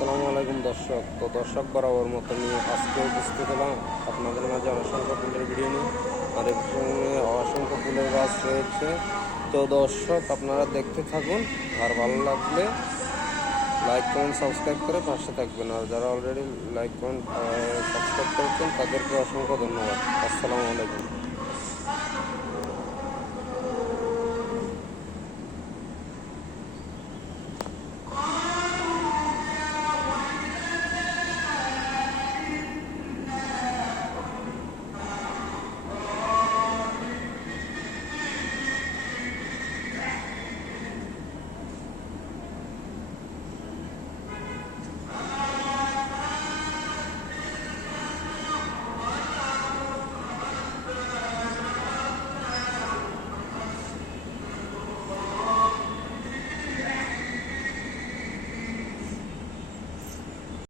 আসসালামু আলাইকুম দর্শক। তো দর্শক বরাবর মতো নিয়ে আজকে উপস্থিত হলাম আপনাদের মাঝে অসংখ্য ফুলের ভিডিও নিয়ে। আর এর সঙ্গে অসংখ্য ফুলের গাছ রয়েছে। তো দর্শক আপনারা দেখতে থাকুন, আর ভালো লাগলে লাইক কমেন্ট সাবস্ক্রাইব করে পাশে থাকবেন। আর যারা অলরেডি লাইক কমেন্ট সাবস্ক্রাইব করেছেন তাদেরকে অসংখ্য ধন্যবাদ। আসসালামু আলাইকুম।